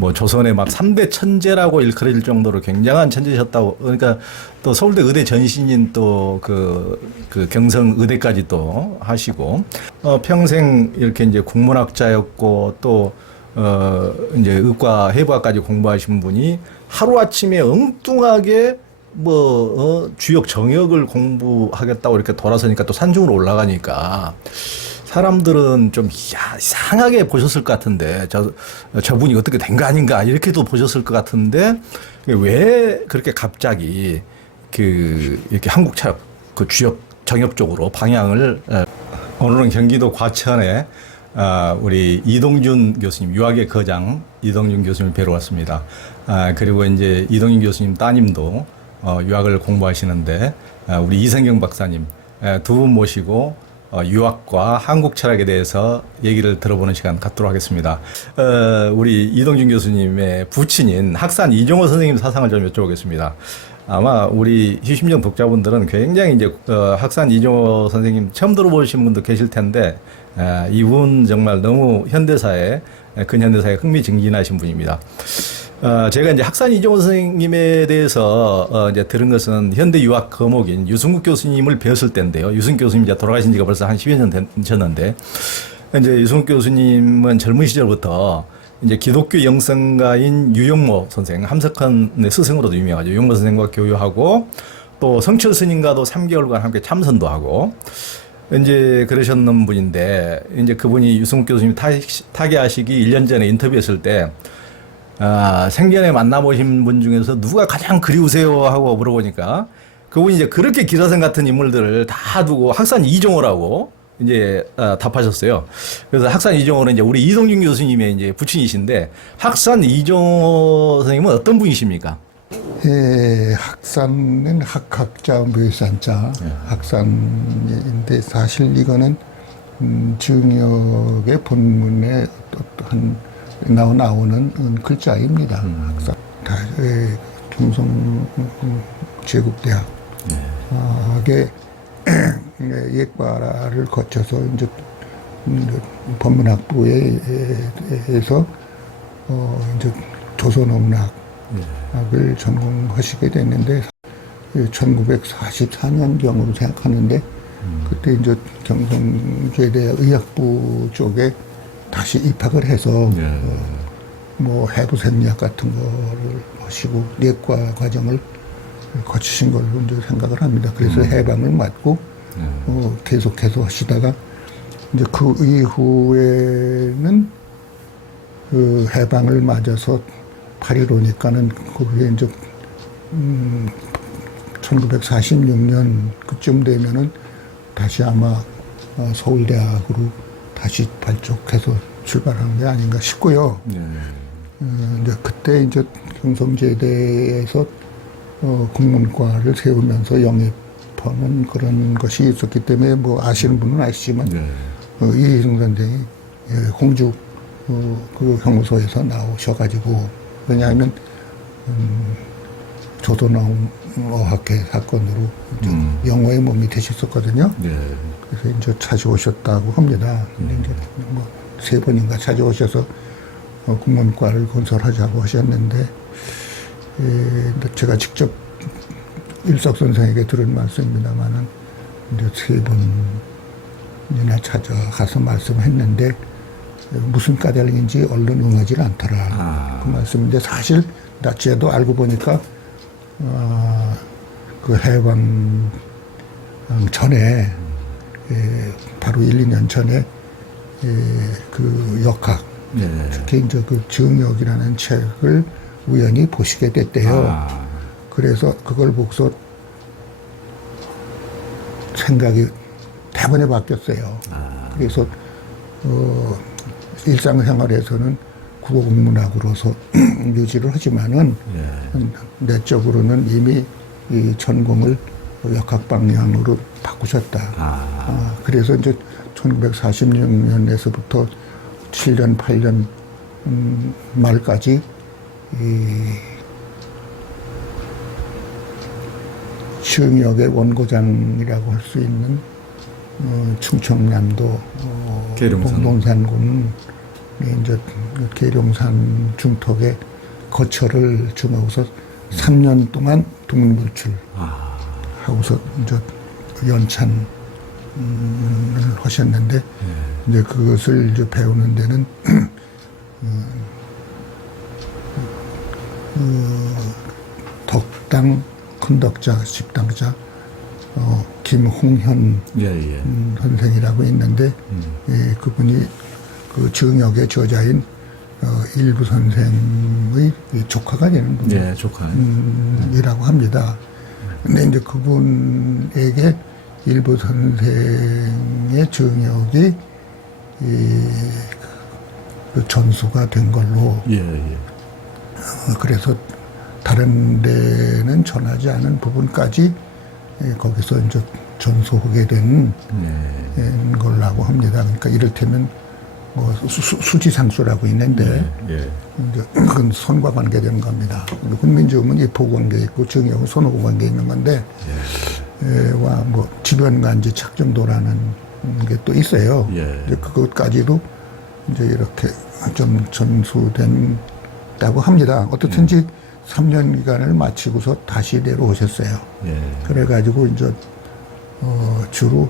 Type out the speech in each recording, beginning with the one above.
뭐 조선의 막 3대 천재라고 일컬어질 정도로 굉장한 천재셨다고. 그러니까 또 서울대 의대 전신인 또 그 경성 의대까지 또 하시고, 평생 이렇게 이제 국문학자였고 또 이제 의과 해부학까지 공부하신 분이 하루아침에 엉뚱하게 주역 정역을 공부하겠다고 이렇게 돌아서니까 또 산중으로 올라가니까 사람들은 좀 이상하게 보셨을 것 같은데, 저분이 어떻게 된 거 아닌가 이렇게도 보셨을 것 같은데, 왜 그렇게 갑자기 이렇게 한국 차역 그 주역 정역 쪽으로 방향을. 오늘은 경기도 과천에 우리 이동준 교수님, 유학의 거장 이동준 교수님을 뵈러 왔습니다. 그리고 이제 이동준 교수님 따님도 유학을 공부하시는데, 우리 이성경 박사님 두 분 모시고 유학과 한국 철학에 대해서 얘기를 들어보는 시간 갖도록 하겠습니다. 우리 이동준 교수님의 부친인 학산 이종호 선생님 사상을 좀 여쭤보겠습니다. 아마 우리 희심정 독자분들은 굉장히 이제 학산 이종호 선생님 처음 들어보신 분도 계실 텐데, 이분 정말 너무 현대사에, 근현대사에 흥미진진하신 분입니다. 제가 이제 학산 이종호 선생님에 대해서 이제 들은 것은 현대 유학 거목인 유승국 교수님을 배웠을 때인데요. 유승국 교수님 이제 돌아가신 지가 벌써 한 10여 년 되셨는데, 이제 유승국 교수님은 젊은 시절부터 이제 기독교 영성가인 유영모 선생, 함석헌의 스승으로도 유명하죠. 유영모 선생과 교류하고, 또 성철 스님과도 3개월간 함께 참선도 하고, 이제 그러셨는 분인데, 이제 그분이 유승국 교수님이 타계하시기 1년 전에 인터뷰했을 때, 생전에 만나보신 분 중에서 누가 가장 그리우세요 하고 물어보니까, 그분이 이제 그렇게 기라성 같은 인물들을 다 두고 학산 이종호라고 이제 답하셨어요. 그래서 학산 이종호는 이제 우리 이동준 교수님의 이제 부친이신데, 학산 이종호 선생님은 어떤 분이십니까? 예, 학산은 학학자, 묘산자, 학산인데 사실 이거는 정역의 본문에 어떠한 나오는 글자입니다. 학산. 경성 제국대학의 예과를 거쳐서 이제 법문학부에서 이제 조선어문학을 전공하시게 됐는데, 1944년경으로 생각하는데, 그때 이제 경성제대 의학부 쪽에 다시 입학을 해서 뭐 해부생리학 같은 거를 하시고 내과 과정을 거치신 걸로 이제 생각을 합니다. 그래서 해방을 맞고 계속해서 하시다가 이제 그 이후에는 그 해방을 맞아서 8.15니까는 그게 이제 1946년 그쯤 되면은 다시 아마 서울대학으로 다시 발족해서 출발한 게 아닌가 싶고요. 이제 그때 이제 경성제대에서 국문과를 세우면서 영입하는 그런 것이 있었기 때문에 뭐 아시는 분은 아시지만, 이희승 선생이 홍주 그 형무소에서 나오셔가지고, 왜냐하면 조선어학회 사건으로 영어에 몸이 되셨었거든요. 그래서 이제 찾아오셨다고 합니다. 근데 이제 뭐 3번인가 찾아오셔서 국문과를 건설하자고 하셨는데, 제가 직접 일석 선생에게 들은 말씀입니다만은 이제 3번이나 찾아가서 말씀했는데 무슨 까닭인지 얼른 응하지 않더라. 그 말씀인데, 사실 나치에도 알고 보니까 그 해방 전에 바로 1, 2년 전에 그 역학, 특히 이제 그 정역이라는 책을 우연히 보시게 됐대요. 그래서 그걸 보고서 생각이 대번에 바뀌었어요. 그래서 일상생활에서는 국어국문학으로서 유지를 하지만은 내적으로는 이미 이 전공을 역학 방향으로 바꾸셨다. 그래서 이제 1946년에서부터 7년, 8년 말까지 이 정역의 원고장이라고 할 수 있는 충청남도 논산군 이제 계룡산 중턱에 거처를 정하고서 3년 동안 독립물출 하고서 이제 연찬을 하셨는데 이제 그것을 이제 배우는 데는 덕당 컨덕자 식당자 김홍현 선생이라고 있는데 예, 그분이 그 정역의 저자인 일부 선생의 조카가 되는 예, 조카. 분이라고 합니다. 근데 이제 그분에게 일부 선생의 정역이 그 전수가 된 걸로 그래서 다른 데는 전하지 않은 부분까지 거기서 이제 전수하게 된 걸라고 합니다. 그러니까 이를테면 뭐 수지상수라고 있는데 이제 그건 손과 관계되는 겁니다. 훈민정음은 이포 관계 있고 정역은 손하고 관계 있는 건데 와 뭐 지변간지 착정도라는 게 또 있어요. 이제 그것까지도 이제 이렇게 좀 전수된다고 합니다. 어떻든지 3년 기간을 마치고서 다시 내려오셨어요. 그래가지고 이제 주로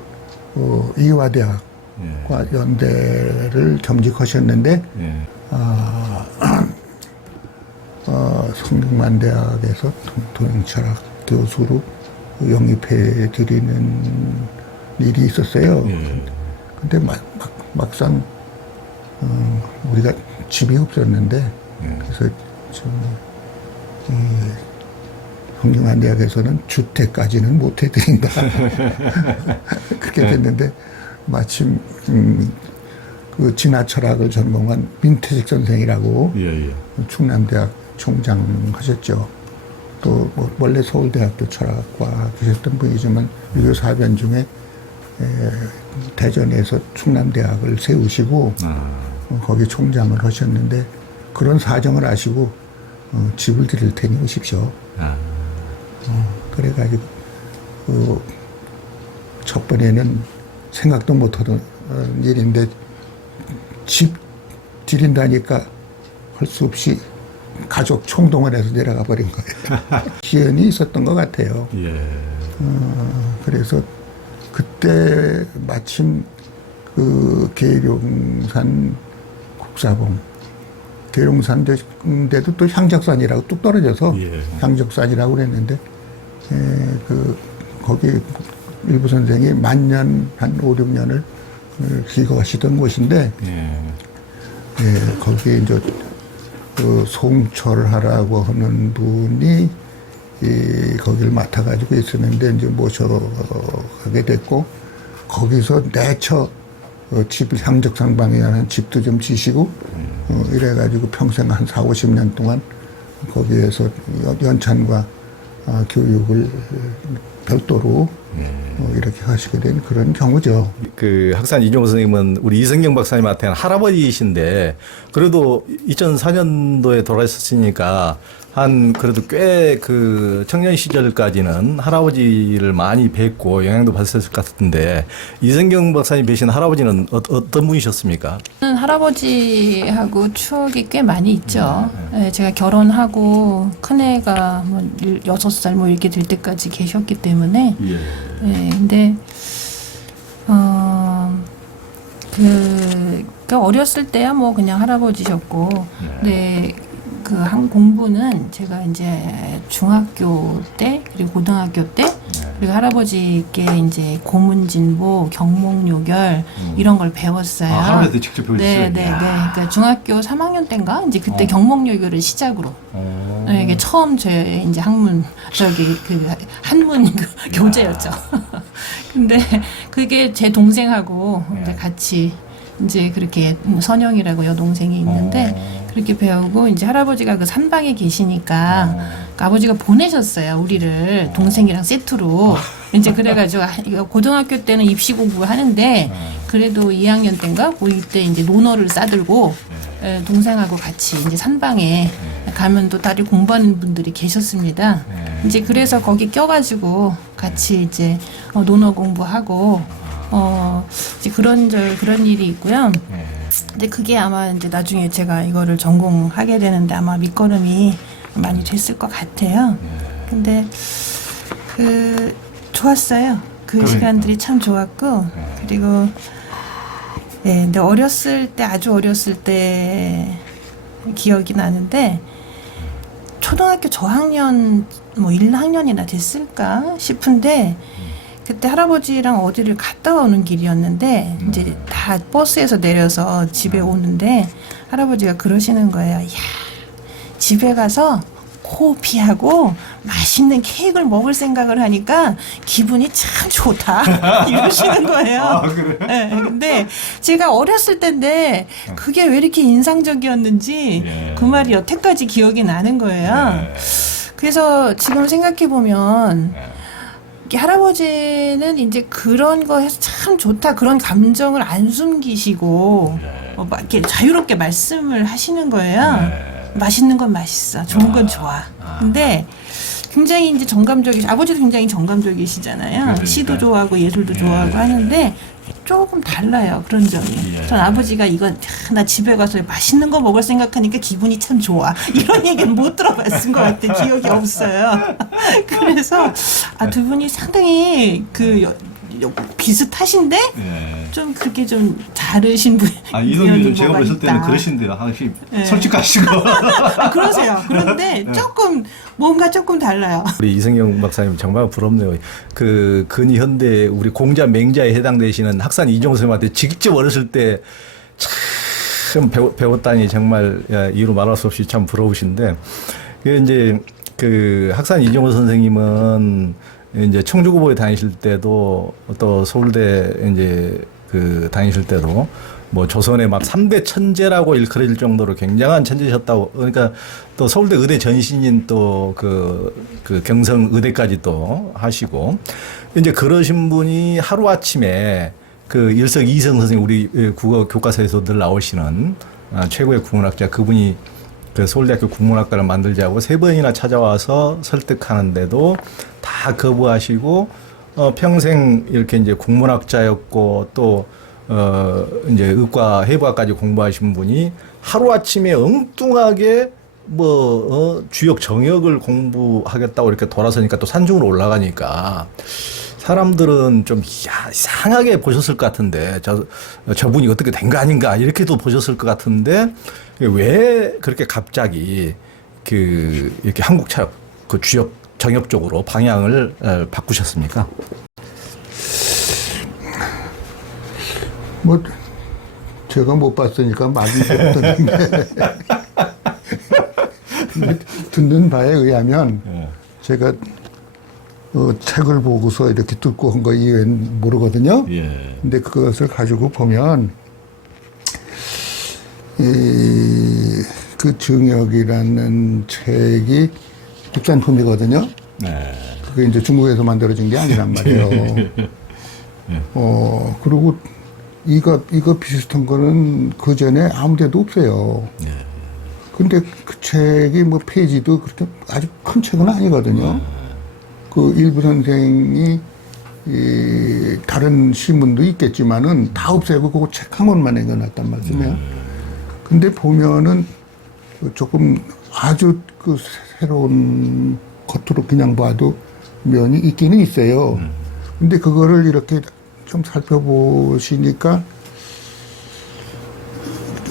이화대학과 연대를 겸직하셨는데 성균관대학에서 동양철학 교수로 영입해 드리는 일이 있었어요. 근데 막상 우리가 집이 없었는데 그래서 성균관대학에서는 주택까지는 못 해드린다. 그렇게 됐는데 마침 그 진화철학을 전공한 민태식 선생이라고 충남대학 총장 하셨죠. 또 뭐 원래 서울대학교 철학과 계셨던 분이지만 유교 사변 중에 대전에서 충남대학을 세우시고 거기 총장을 하셨는데 그런 사정을 아시고 집을 드릴 테니 오십시오. 그래가지고 첫 번에는 생각도 못하던 일인데 집 드린다니까 할 수 없이 가족 총동원해서 내려가 버린 거예요. 기연이 있었던 것 같아요. 그래서 그때 마침 그 계룡산 국사봉 계룡산인데도 또 향적산이라고 뚝 떨어져서 향적산이라고 그랬는데 그 거기 일부 선생이 만년 한 5, 6년을 기거하시던 곳인데 거기에 이제 그 송철하라고 하는 분이 거기를 맡아가지고 있었는데 이제 모셔가게 됐고 거기서 내처 집을 향적산 방이라는 집도 좀 지시고 이래가지고 평생 한 4, 50년 동안 거기에서 연찬과 교육을 별도로 이렇게 하시게 된 그런 경우죠. 그 학산 이종호 선생님은 우리 이성경 박사님한테는 할아버지이신데 그래도 2004년도에 돌아가셨으니까 한 그래도 꽤 그 청년 시절까지는 할아버지를 많이 뵙고 영향도 받으셨을 것 같은데 이성경 박사님 뵈신 할아버지는 어떤 분이셨습니까? 할아버지하고 추억이 꽤 많이 있죠. 네, 제가 결혼하고 큰애가 뭐 6살 뭐 이렇게 될 때까지 계셨기 때문에 네, 근데 그 어렸을 때야 뭐 그냥 할아버지셨고 근데 그 한 공부는 제가 이제 중학교 때 그리고 고등학교 때 그리고 할아버지께 이제 고문진보, 경몽요결 이런 걸 배웠어요. 할아버지한테 직접 배우셨어요? 네. 그러니까 중학교 3학년 때인가 이제 그때 경몽요결을 시작으로 이게 처음 제 이제 학문 그 한문 교재였죠. 근데 그게 제 동생하고 이제 같이 이제 그렇게 선영이라고 여동생이 있는데 그렇게 배우고 이제 할아버지가 그 산방에 계시니까 그 아버지가 보내셨어요 우리를 동생이랑 세트로 이제 그래가지고 이거 고등학교 때는 입시 공부하는데 그래도 2학년 때인가 고2 때 이제 논어를 싸들고 동생하고 같이 이제 산방에 가면 또 다리 공부하는 분들이 계셨습니다. 이제 그래서 거기 껴가지고 같이 이제 논어 공부하고 이제 그런 일이 있고요. 근데 그게 아마 이제 나중에 제가 이거를 전공하게 되는데 아마 밑거름이 많이 됐을 것 같아요. 근데 좋았어요. 그 시간들이 참 좋았고, 그리고 근데 어렸을 때, 아주 어렸을 때 기억이 나는데, 초등학교 저학년, 뭐 1학년이나 됐을까 싶은데, 그때 할아버지랑 어디를 갔다 오는 길이었는데, 이제 다 버스에서 내려서 집에 오는데, 할아버지가 그러시는 거예요. 야, 집에 가서 코 피하고 맛있는 케이크를 먹을 생각을 하니까 기분이 참 좋다. 이러시는 거예요. 아, 그래? 네, 근데 제가 어렸을 때인데 그게 왜 이렇게 인상적이었는지 그 말이 여태까지 기억이 나는 거예요. 그래서 지금 생각해보면 이렇게 할아버지는 이제 그런 거 해서 참 좋다. 그런 감정을 안 숨기시고 막 이렇게 자유롭게 말씀을 하시는 거예요. 맛있는 건 맛있어. 좋은 건 좋아. 근데 굉장히 이제 정감적이, 아버지도 굉장히 정감적이시잖아요. 시도 좋아하고 예술도 좋아하고 하는데 조금 달라요. 그런 점이. 전 아버지가 이건, 나 집에 가서 맛있는 거 먹을 생각하니까 기분이 참 좋아. 이런 얘기는 못 들어봤은 것 같아. 기억이 없어요. 그래서, 두 분이 상당히 비슷하신데 좀 그렇게 좀 다르신 분. 이동규 제가 봤을 때는 그러신데요. 항상 솔직하시고. 그러세요. 그런데 조금 뭔가 조금 달라요. 우리 이승영 박사님 정말 부럽네요. 그 근현대 우리 공자 맹자에 해당되시는 학산 이종호 선생님한테 직접 어렸을 때 참 배웠다니 정말 이루 말할 수 없이 참 부러우신데, 그 이제 그 학산 이종호 선생님은 이제 청주고보에 다니실 때도 또 서울대 이제 다니실 때도 뭐 조선의 막 3대 천재라고 일컬어질 정도로 굉장한 천재셨다고. 그러니까 또 서울대 의대 전신인 또 그 경성 의대까지 또 하시고, 이제 그러신 분이 하루아침에 그 일석이성 선생님, 우리 국어 교과서에서 늘 나오시는 최고의 국문학자, 그분이 그 서울대학교 국문학과를 만들자고 3번이나 찾아와서 설득하는데도 다 거부하시고, 평생 이렇게 이제 국문학자였고 또 이제 의과, 해부학까지 공부하신 분이 하루아침에 엉뚱하게 주역 정역을 공부하겠다고 이렇게 돌아서니까 또 산중으로 올라가니까 사람들은 좀 이상하게 보셨을 것 같은데, 저분이 어떻게 된 거 아닌가 이렇게도 보셨을 것 같은데, 왜 그렇게 갑자기 이렇게 한국차역 주역 정역 쪽으로 방향을 바꾸셨습니까? 뭐 제가 못 봤으니까 말이 없던데 듣는 바에 의하면 제가 책을 보고서 이렇게 듣고 한 거 이외엔 모르거든요. 근데 그것을 가지고 보면 그 정역이라는 책이 국산품이거든요. 그게 이제 중국에서 만들어진 게 아니란 말이에요. 그리고 이거 비슷한 거는 그 전에 아무 데도 없어요. 근데 그 책이 뭐 페이지도 그렇게 아주 큰 책은 아니거든요. 그 일부 선생이 다른 신문도 있겠지만은 다 없애고 그거 책 한 권만 남겨놨단 말씀이에요. 근데 보면은 조금 아주 새로운 겉으로 그냥 봐도 면이 있기는 있어요. 근데 그거를 이렇게 좀 살펴보시니까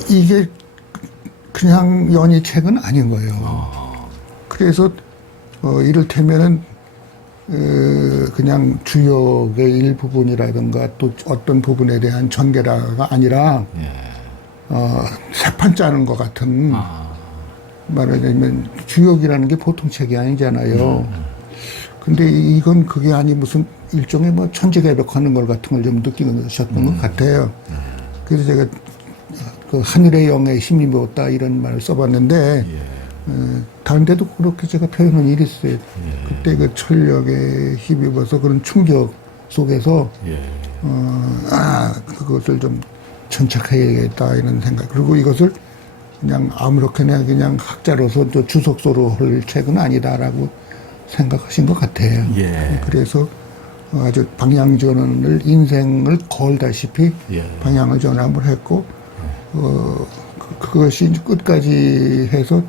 이게 그냥 연희 책은 아닌 거예요. 그래서 이를테면은 그냥 주역의 일부분이라든가 또 어떤 부분에 대한 전개라가 아니라 세판 짜는 것 같은, 말하자면 주역이라는 게 보통 책이 아니잖아요. 근데 이건 그게 아니 무슨 일종의 뭐 천지개벽하는 것 같은 걸 좀 느끼셨던 것 같아요. 그래서 제가 그 하늘의 영에 힘이 묻었다 이런 말을 써봤는데, 다른 데도 그렇게 제가 표현한 일이 있어요. 그때 그 철력에 힘입어서 그런 충격 속에서 그것을 좀 정착해야겠다 이런 생각. 그리고 이것을 그냥 아무렇게나 그냥 학자로서 또 주석소로 할 책은 아니다라고 생각하신 것 같아요. 그래서 아주 방향 전환을, 인생을 걸다시피 방향을 전환을 했고, 그것이 이제 끝까지 해서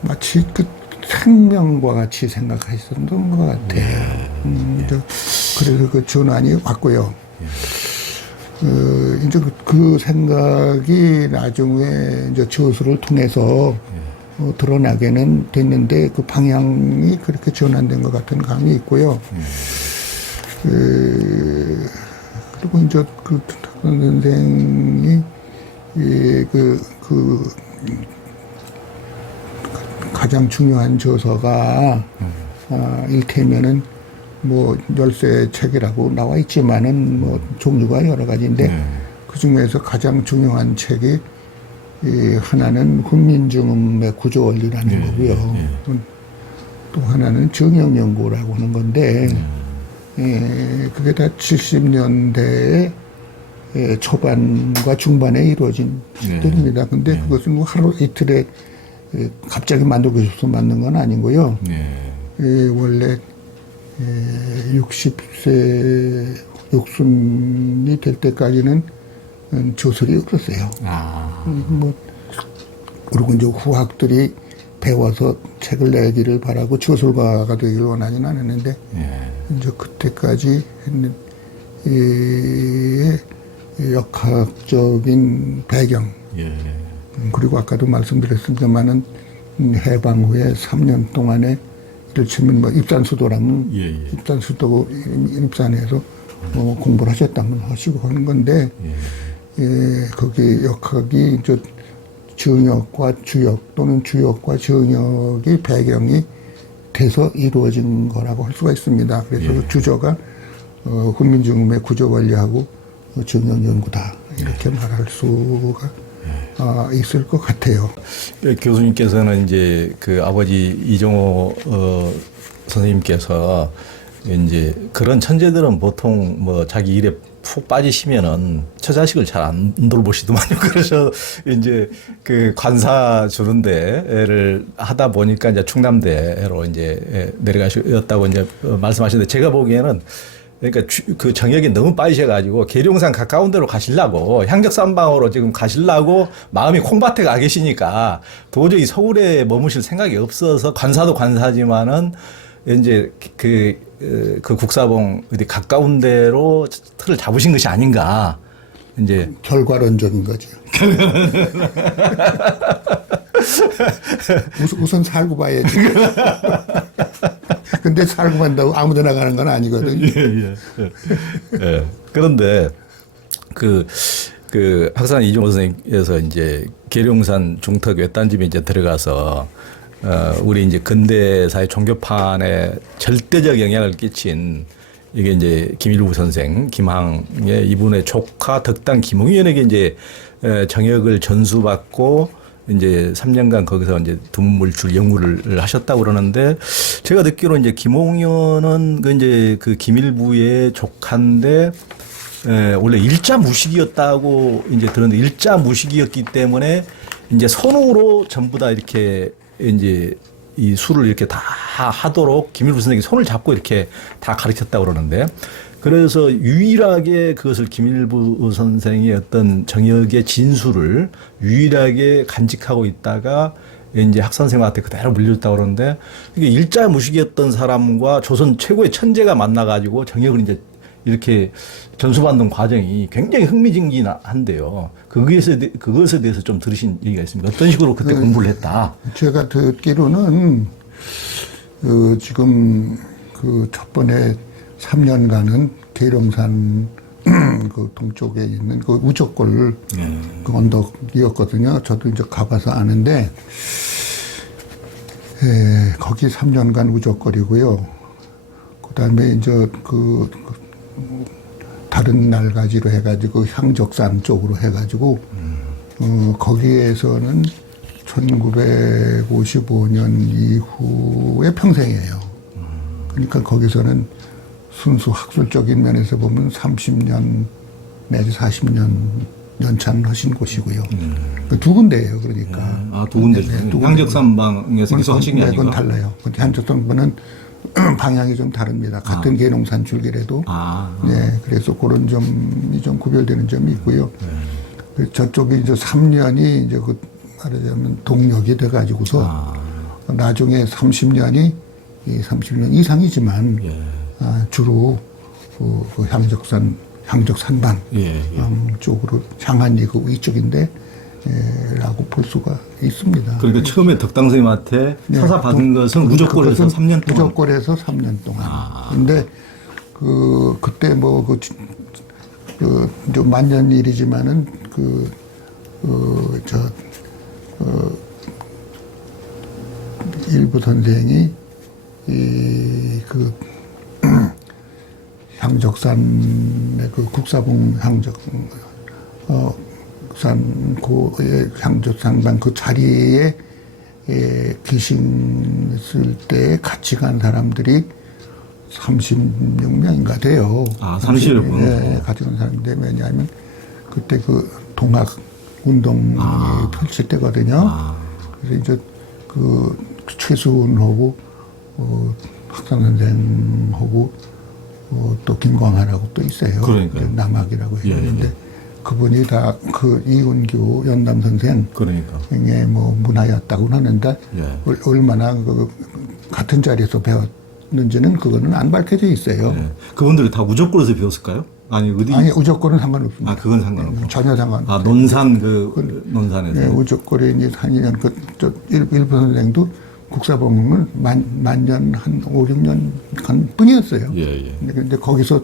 마치 그 생명과 같이 생각했었던 것 같아요. 그래서 그 전환이 왔고요. 이제 그 생각이 나중에 이제 저술을 통해서 드러나게는 됐는데 그 방향이 그렇게 전환된 것 같은 감이 있고요. 그리고 이제 그 선생이 가장 중요한 저서가 일테면은 뭐 열쇠 책이라고 나와 있지만은 뭐 종류가 여러 가지인데 그 중에서 가장 중요한 책이 하나는 훈민정음의 구조 원리라는 거고요. 또 하나는 정형연구라고 하는 건데 그게 다 70년대 초반과 중반에 이루어진 책들입니다. 근데 그것은 뭐 하루 이틀에 갑자기 만들고 싶어서 만든 건 아니고요. 원래 60세 육순이 될 때까지는 조설이 없었어요. 뭐 그리고 이제 후학들이 배워서 책을 내기를 바라고 저술가가 되기를 원하지는 않았는데 이제 그때까지 했는 역학적인 배경 그리고 아까도 말씀드렸습니다만은 해방 후에 3년 동안에 예를 치면 뭐 입산수도라면 입산수도 입산해서 공부를 하셨다면 하시고 하는 건데 거기 역학이 저 정역과 주역 또는 주역과 정역의 배경이 돼서 이루어진 거라고 할 수가 있습니다. 그래서 그 주저가 훈민정음의 구조 원리하고 정역 연구다 이렇게 말할 수가 있을 것 같아요. 교수님께서는 이제 그 아버지 이종호 선생님께서 이제 그런 천재들은 보통 뭐 자기 일에 푹 빠지시면은 처자식을 잘 안 돌보시더만요. 그래서 이제 그 관사 주는데를 하다 보니까 이제 충남대로 이제 내려가셨다고 이제 말씀하시는데 제가 보기에는 그러니까 그 정역이 너무 빠지셔가지고 계룡산 가까운 데로 가시려고 향적산방으로 지금 가시려고 마음이 콩밭에 가 계시니까 도저히 서울에 머무실 생각이 없어서 관사도 관사지만은 이제 그 국사봉 어디 가까운 데로 틀을 잡으신 것이 아닌가 이제 결과론적인 거죠. 우선 살고 봐야지. 근데 살고 간다고 아무데나 가는 건 아니거든요. 예. 그런데 그 학산 이종호 선생님께서 이제 계룡산 중턱 외딴집에 이제 들어가서 우리 이제 근대사의 종교판에 절대적 영향을 끼친 이게 이제 김일부 선생, 김항의 이분의 조카 덕당 김홍현에게 이제 정역을 전수받고 이제 3년간 거기서 이제 두문물출 연구를 하셨다고 그러는데 제가 듣기로 이제 김홍현은 그 이제 그 김일부의 조카인데 원래 일자 무식이었다고 이제 들었는데 일자 무식이었기 때문에 이제 손으로 전부 다 이렇게 이제 이 수를 이렇게 다 하도록 김일부 선생님이 손을 잡고 이렇게 다 가르쳤다고 그러는데 그래서 유일하게 그것을 김일부 선생의 어떤 정역의 진술을 유일하게 간직하고 있다가 이제 학선생한테 그대로 물려줬다고 그러는데 이게 일자 무식이었던 사람과 조선 최고의 천재가 만나가지고 정역을 이제 이렇게 전수받는 과정이 굉장히 흥미진진한데요. 그것에 대해서 좀 들으신 얘기가 있습니까? 어떤 식으로 그때 공부를 했다? 제가 듣기로는 지금 그 첫 번에 3년간은 계룡산 그 동쪽에 있는 그 우적골 그 언덕이었거든요. 저도 이제 가봐서 아는데 거기 3년간 우적골이고요. 그다음에 이제 다른 날가지로 해가지고 향적산 쪽으로 해가지고 거기에서는 1955년 이후의 평생이에요. 그러니까 거기서는 순수 학술적인 면에서 보면 30년 내지 40년 연차는 하신 곳이고요. 두 군데예요. 그러니까. 두 군데죠. 향적산방에서 계속 하신 게 아니고. 그건 달라요. 향적산방은 방향이 좀 다릅니다. 같은 계룡산 줄기라도. 네, 그래서 그런 점이 좀 구별되는 점이 있고요. 저쪽이 이제 3년이 이제 그 말하자면 동력이 돼가지고서 나중에 30년이 30년 이상이지만 주로 그 향적산반 쪽으로 향한 그 위쪽인데 라고 볼 수가 있습니다. 그러니까 처음에 덕당 선생님한테 사사 받은 것은 무조건에서 3년 동안. 무조건에서 3년 동안. 근데 그때 뭐 좀 만년 일이지만은 일부 선생이 향적산의 그 국사봉 산고의 향적산반 그 자리에 계셨을 때 같이 간 사람들이 36명인가 돼요. 30명? 예, 같이 간 사람인데, 왜냐하면 그때 그 동학 운동이 펼칠 때거든요. 그래서 이제 그 최수훈하고, 학상 선생하고, 또 김광하라고 또 있어요. 그러니까요. 남학이라고 했는데, 그분이 다 그 이운규 연남 선생, 의 뭐 문화였다고 하는데, 얼마나 그 같은 자리에서 배웠는지는 그거는 안 밝혀져 있어요. 그분들이 다 우적골에서 배웠을까요? 아니 우적골은 상관없습니다. 그건 상관없고. 전혀 상관없어요. 논산 논산에서. 네, 우적골에 이제 한 2년 일부 선생도 국사봉은 만년 한 5, 6년 간 뿐이었어요. 근데 거기서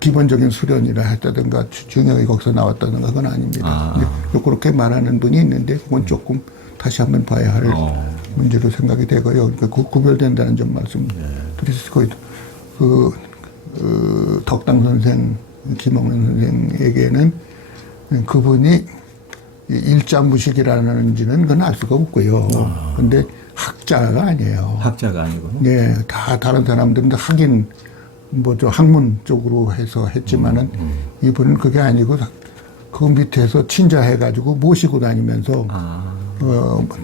기본적인 수련이라 했다든가 중형이 거기서 나왔다든가 그건 아닙니다. 근데 그렇게 말하는 분이 있는데 그건 조금 다시 한번 봐야 할 문제로 생각이 되고요. 그러니까 구별된다는 점 말씀드릴 수 있고 덕당 선생, 김홍현 선생에게는 그분이 일자무식이라는지는 그건 알 수가 없고요. 근데 학자가 아니에요. 학자가 아니고. 네, 다 다른 사람들은 학인, 저 학문 쪽으로 해서 했지만은 이분은 그게 아니고 그 밑에서 친자해가지고 모시고 다니면서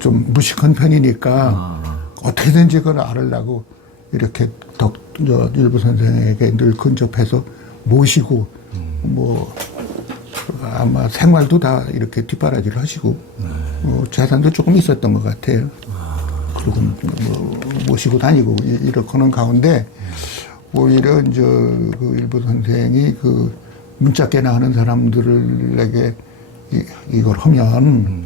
좀 무식한 편이니까 어떻게든지 그걸 알으려고 이렇게 일부 선생에게 늘 근접해서 모시고 아마 생활도 다 이렇게 뒷바라지를 하시고 재산도 조금 있었던 것 같아요. 그리고 모시고 다니고 이렇게는 가운데 오히려 이제 그 일부 선생이 그 문짝깨나 하는 사람들에게 이걸 하면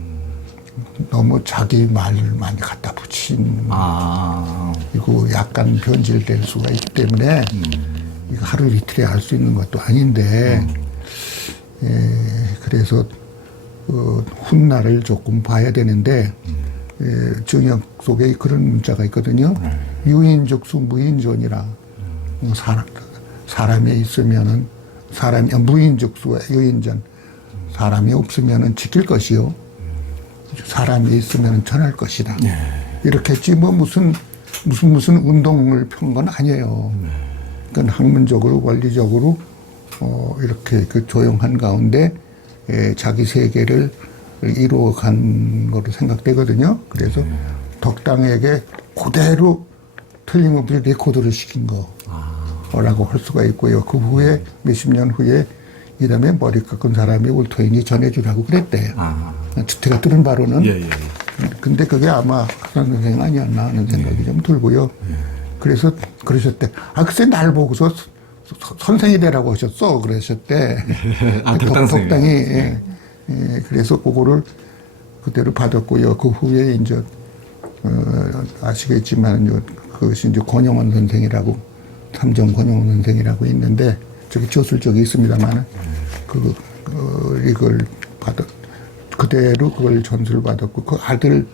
너무 자기 말을 많이 갖다 붙인 이거 약간 변질될 수가 있기 때문에 이거 하루 이틀에 할 수 있는 것도 아닌데 그래서 훗날을 조금 봐야 되는데 정역 속에 그런 문자가 있거든요. 유인적수 무인존이라 사람이 있으면은 무인적수와 유인전 사람이 없으면은 지킬 것이요. 사람이 있으면 전할 것이다. 이렇게 했지 무슨 운동을 편 건 아니에요. 그러니까 학문적으로 원리적으로 이렇게 그 조용한 가운데 자기 세계를 이루어간 거로 생각되거든요. 그래서 덕당에게 그대로 틀림없이 레코드를 시킨 거라고 할 수가 있고요. 그 후에 몇십 년 후에 이 다음에 머리 깎은 사람이 올토인이 전해주라고 그랬대요. 제가 들은 바로는. 근데 그게 아마 학산 선생 아니었나 하는 생각이 좀 들고요. 그래서 그러셨대. 글쎄 날 보고서 선생이 되라고 하셨어. 그러셨대. 덕당이. 그래서 그거를 그대로 받았고요. 그 후에 이제 아시겠지만 그것이 이제 권영원 선생이라고 삼정 권영원 선생이라고 있는데 저기 조술 쪽에 있습니다만은 이걸 그대로 그걸 전수를 받았고 그 아들이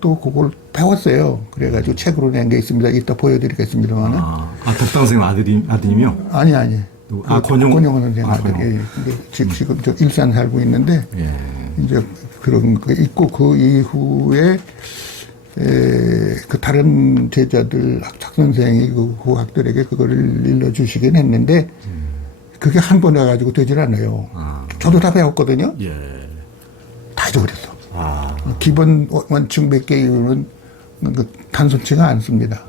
또 그걸 배웠어요. 그래가지고 책으로 낸 게 있습니다. 이따 보여드리겠습니다만은. 덕당 선생 아드님이요? 아니. 권영원 선생 권영원. 아들이. 지금 저 일산 살고 있는데 이제 그런 거 있고 그 이후에 그 다른 제자들 학착 선생이 그 학들에게 그거를 일러주시긴 했는데 그게 한 번 해가지고 되질 않아요. 저도 다 배웠거든요. 다 잊어버렸어. 기본 원칙 몇 개 이후는 단순치가 않습니다.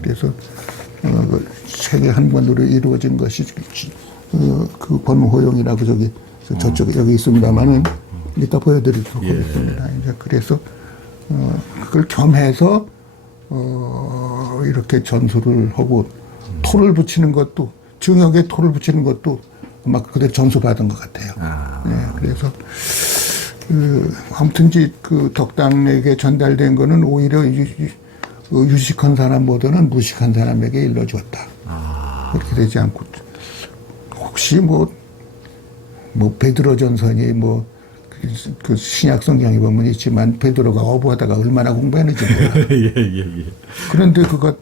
그래서 그 책의 한 권으로 이루어진 것이 그 권호용이라고 저기 그래서 저쪽에 여기 있습니다만은 이따 보여드리도록 예. 하겠습니다. 이제 그래서 그걸 겸해서 이렇게 전수를 하고 토를 붙이는 것도 증역에 토를 붙이는 것도 막 그대로 전수받은 것 같아요. 네, 그래서 아무튼 그 덕당에게 전달된 거는 오히려 유식한 사람보다는 무식한 사람에게 일러주었다. 그렇게 되지 않고 혹시 뭐 베드로 전서니 그 신약 성경에 보면 있지만 베드로가 어부하다가 얼마나 공부했는지 몰라. 예. 그런데 그거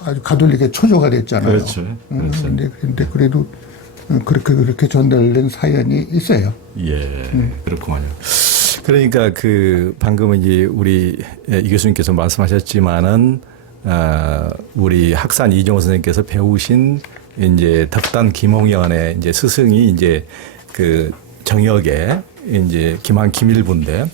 아주 가톨릭의 초조가 됐잖아요. 그렇죠. 그런데 그래도 그렇게 전달된 사연이 있어요. 예, 그렇구만요. 그러니까 방금은 이제 우리 이 교수님께서 말씀하셨지만은 우리 학산 이정호 선생님께서 배우신 이제 덕단 김홍연의 이제 스승이 이제 그 정역의 이제 김한 김일부인데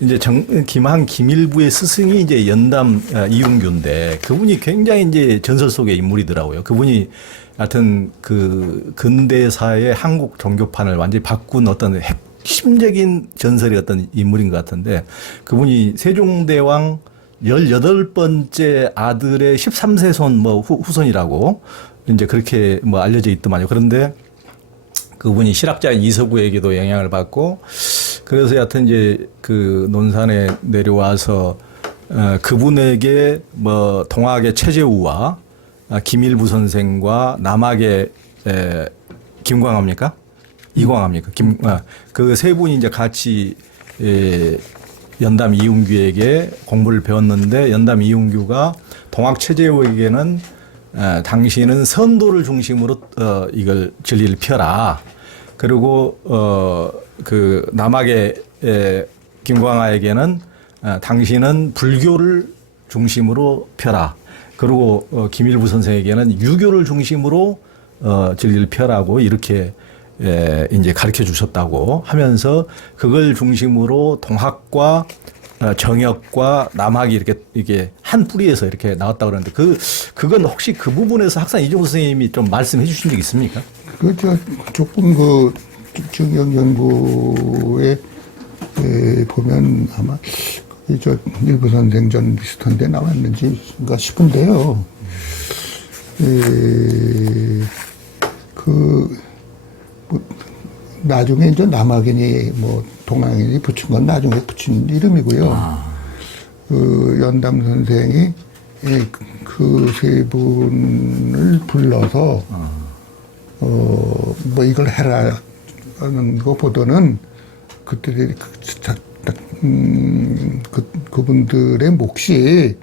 이제 김한 김일부의 스승이 이제 연담 이윤규인데 그분이 굉장히 이제 전설 속의 인물이더라고요. 그분이 하여튼 그 근대사의 한국 종교판을 완전히 바꾼 어떤 핵심적인 전설의 어떤 인물인 것 같은데 그분이 세종대왕 18번째 아들의 13세 손 후손이라고 이제 그렇게 알려져 있더만요. 그런데 그분이 실학자인 이서구에게도 영향을 받고 그래서 여하튼 이제 그 논산에 내려와서 그분에게 동학의 최재우와 김일부 선생과 남학의 김광합니까? 이광합니까? 그 세 분이 이제 같이 연담 이윤규에게 공부를 배웠는데 연담 이윤규가 동학 최재우에게는 당신은 선도를 중심으로 이걸 진리를 펴라. 그리고 그 남학의 김광하에게는 당신은 불교를 중심으로 펴라. 그리고 김일부 선생에게는 유교를 중심으로 진리를 펴라고 이렇게 이제 가르쳐 주셨다고 하면서 그걸 중심으로 동학과 정역과 남학이 이렇게 한 뿌리에서 이렇게 나왔다고 그러는데 그건 혹시 그 부분에서 학산 이종호 선생님이 좀 말씀해 주신 적 있습니까? 조금 정역 연구에 보면 아마 일부 선생 전 비슷한데 나왔는지가 싶은데요. 나중에 이제 남학이니 동학이니 붙인 건 나중에 붙인 이름이고요. 연담 선생이 그 세 분을 불러서 이걸 해라 하는 것보다는 그들이 그분들의 몫이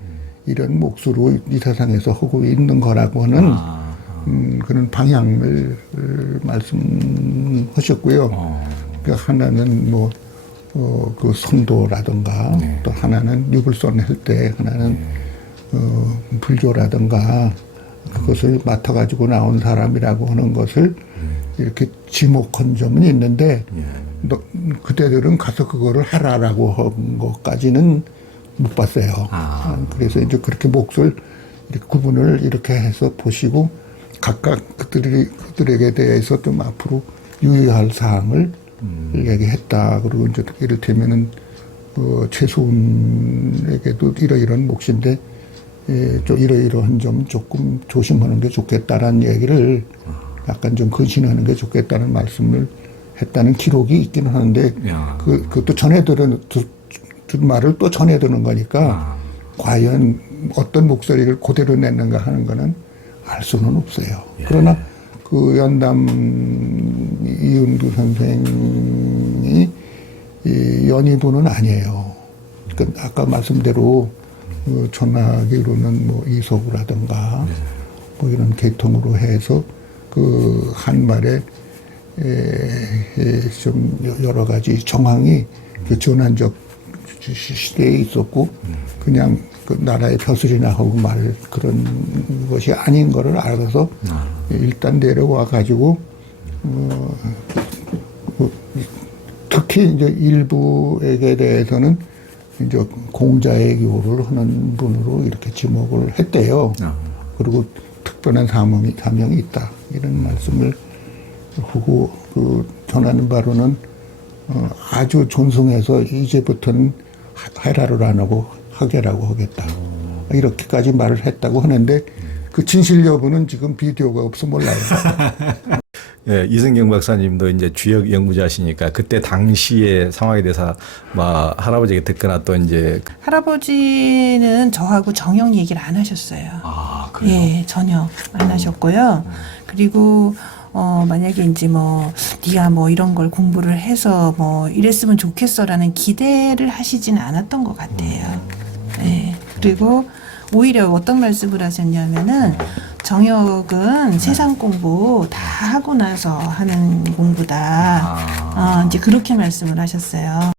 이런 몫으로 이 세상에서 하고 있는 거라고 하는 그런 방향을 말씀하셨고요. 하나는 그 선도라든가 또 하나는 유불선 할 때 하나는 불교라든가 그것을 맡아가지고 나온 사람이라고 하는 것을 이렇게 지목한 점은 있는데 그때들은 가서 그거를 하라라고 한 것까지는 못 봤어요. 그래서 이제 그렇게 몫을 이렇게 구분을 이렇게 해서 보시고 각각 그들에게 대해서 좀 앞으로 유의할 사항을 얘기했다. 그리고 이제 이를테면은 최소훈에게도 이러이러한 몫인데 좀 이러이러한 점 조금 조심하는 게 좋겠다라는 얘기를 약간 좀 근신하는 게 좋겠다는 말씀을 했다는 기록이 있기는 하는데 그것도 전해들은 말을 또 전해드는 거니까 과연 어떤 목소리를 그대로 냈는가 하는 거는 알 수는 없어요. 그러나 그 연담 이윤규 선생이 연희부는 아니에요. 그러니까 아까 말씀대로 전하기로는 이서구라든가 이런 계통으로 해서 그 한말에 좀 여러 가지 정황이 그 전환적 시대에 있었고 그냥 그 나라의 벼슬이나 하고 말 그런 것이 아닌 거를 알아서 일단 내려와 가지고 특히 이제 일부에게 대해서는 이제 공자의 교를 하는 분으로 이렇게 지목을 했대요. 그리고 특별한 사명이 있다 이런 말씀을 하고 전하는 바로는 아주 존성해서 이제부터는 해라를 안 하고 하게라고 하겠다. 이렇게까지 말을 했다고 하는데 그 진실 여부는 지금 비디오가 없어 몰라요. 예, 이승경 박사님도 이제 주역 연구자시니까 그때 당시의 상황에 대해서 뭐 할아버지에게 듣거나 또 이제 할아버지는 저하고 정형 얘기를 안 하셨어요. 아, 그래요? 예, 전혀 안 하셨고요. 그리고 만약에 이제 뭐 네가 뭐 이런 걸 공부를 해서 뭐 이랬으면 좋겠어라는 기대를 하시지는 않았던 것 같아요. 예. 그리고 오히려 어떤 말씀을 하셨냐면은 정역은 세상 공부 다 하고 나서 하는 공부다. 이제 그렇게 말씀을 하셨어요.